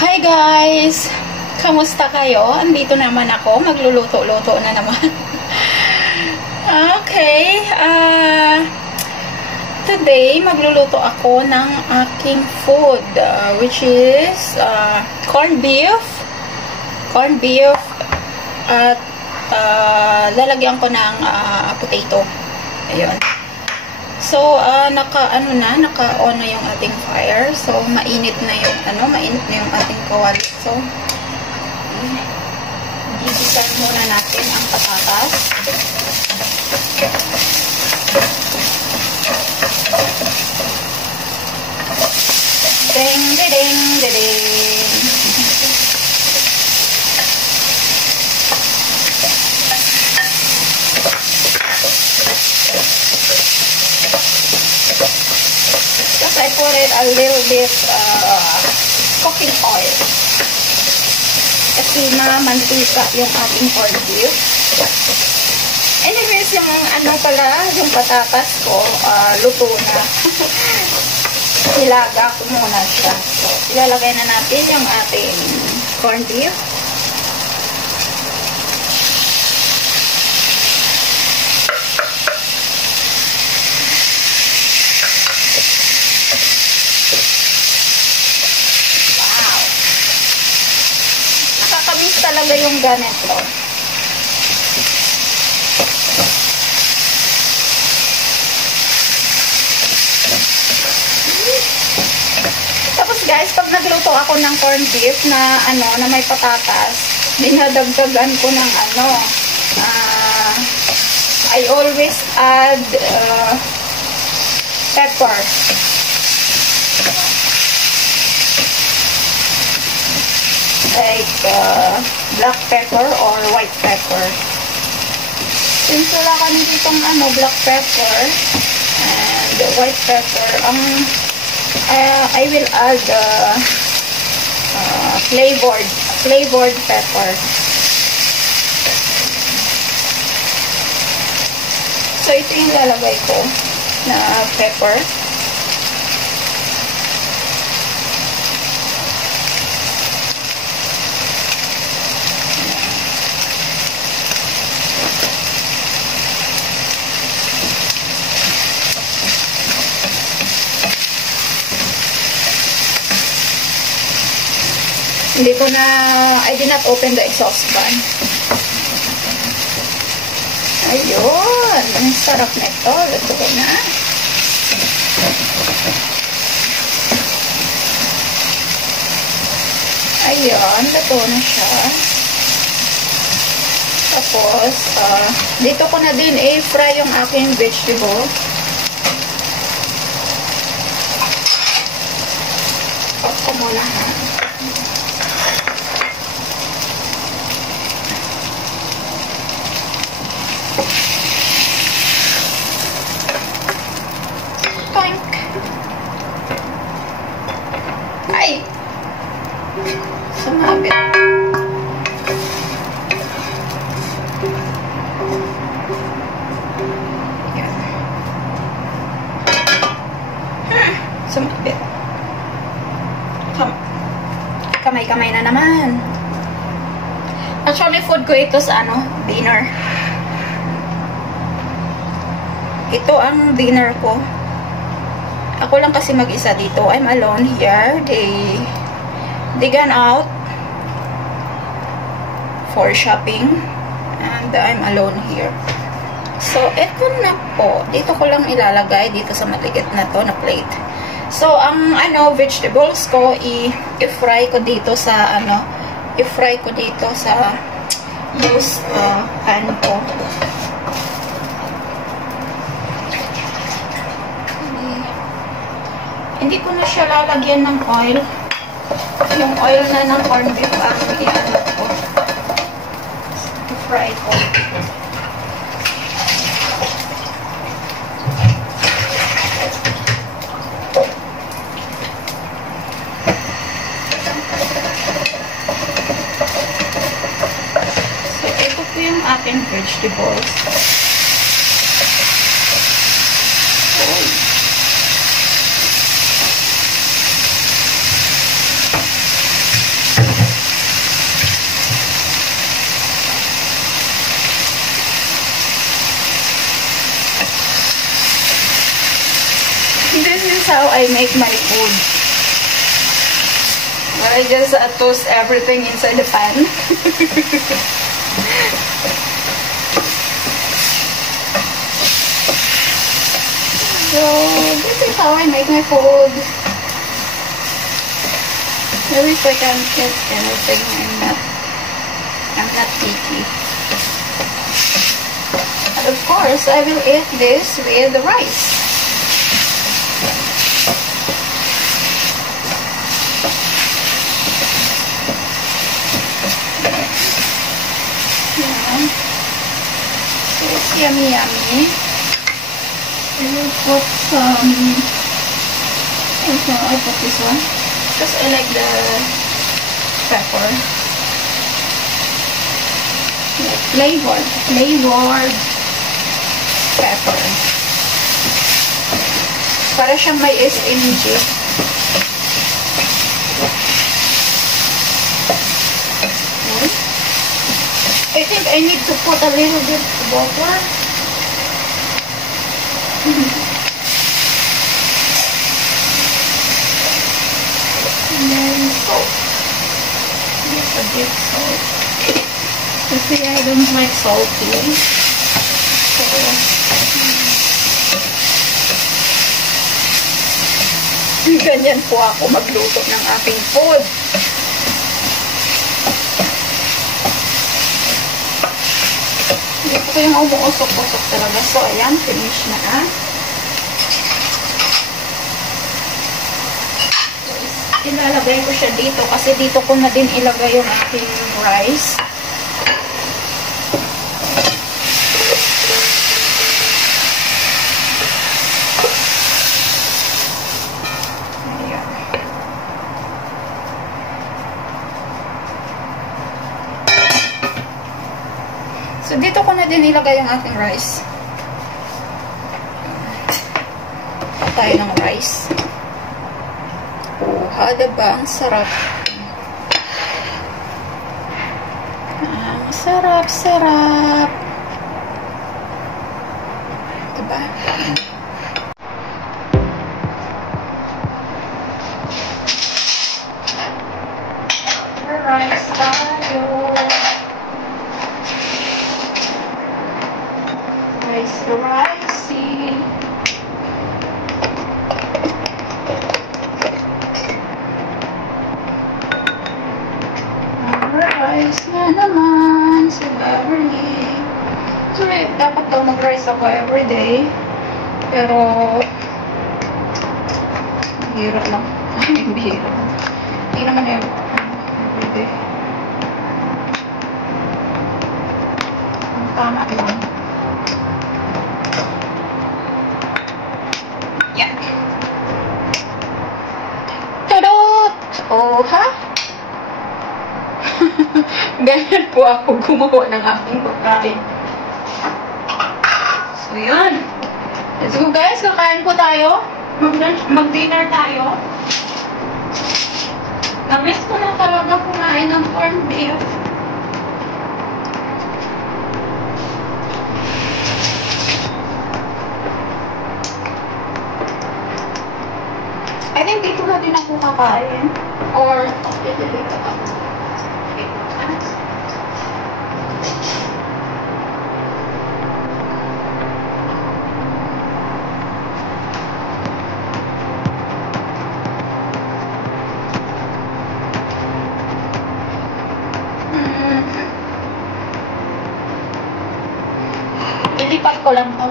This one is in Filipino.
Hi guys! Kamusta kayo? Andito naman ako. Magluluto-luto na naman. Okay. Today, magluluto ako ng aking food. Which is corned beef. Corned beef. At lalagyan ko ng potato. Ayun. So, naka-on na yung ating fire. So, mainit na yung ating kawali. So, gigisan muna natin ang patatas. Ding, ding, ding. I put it a little bit cooking oil. Kasi mantika yung ating corned beef. Anyways, yung yung patatas ko, luto na. Hilaga ko muna siya. So, ilalagay na natin yung ating corned beef. Talaga yung ganito. Tapos guys, pag nagluto ako ng corned beef na na may patatas, dinadagdagan ko ng I always add pepper. Like black pepper or white pepper. Since wala kami ditong black pepper and white pepper, I will add flavored pepper. So ito yung lalagay ko na pepper. I did not open the exhaust fan. Ayun. Ang sarap na ito. Luto ko na. Ayun. Luto na siya. Tapos, dito ko na din i-fry yung aking vegetable. Off ko muna ha. Ay! Sumabit. Yan. Sumabit. Kamay-kamay na naman. Actually, food ko ito sa dinner. Ito ang dinner ko. Ako lang kasi mag-isa dito. I'm alone here. They gone out for shopping. And I'm alone here. So, eto na po. Dito ko lang ilalagay dito sa maliit na to na plate. So, ang vegetables ko i-fry ko dito sa loose pan ko. Hindi ko na siya lalagyan ng oil. Yung oil na ng corned beef ang ko. I-fry ko. So, ito po yung ating vegetables. how I make my food. Well, I just toast everything inside the pan. So, this is how I make my food. At least I can eat anything. I'm not picky. And of course, I will eat this with the rice. Yeah. So it's yummy, yummy. I will put some. I'll put this one because I like the pepper. Flavored pepper. Para siyang may SMG. Okay. I think I need to put a little bit of water. And then salt. Just a bit salt. Kasi I don't like salty. So, ganyan po ako magluto ng aking food. Hindi ko yung umuusok-usok talaga. So, ayan, finish na. Ilalagay ko siya dito kasi dito ko na din ilagay yung aking rice. Ayan. So, dito ko na din ilagay yung aking rice. Tayo ng rice. Diba? Ang sarap. Ang sarap. Diba? Rice tayo. Ricey. Rice na naman si Beverly. So, dapat daw mag-rice ako everyday. Pero, bihira lang. Bihira. Hindi naman everyday. Ang tama lang. Yan. Tadot! Oh, ha? Ganyan po ako gumawa ng aking pagkain. So, yun. Let's go guys. Kakain po tayo. Mag-dinner tayo. Namiss ko na talaga kumain ng corned beef. I think dito na din ako kakain. Or, dito ako. Ilipat ko lang to.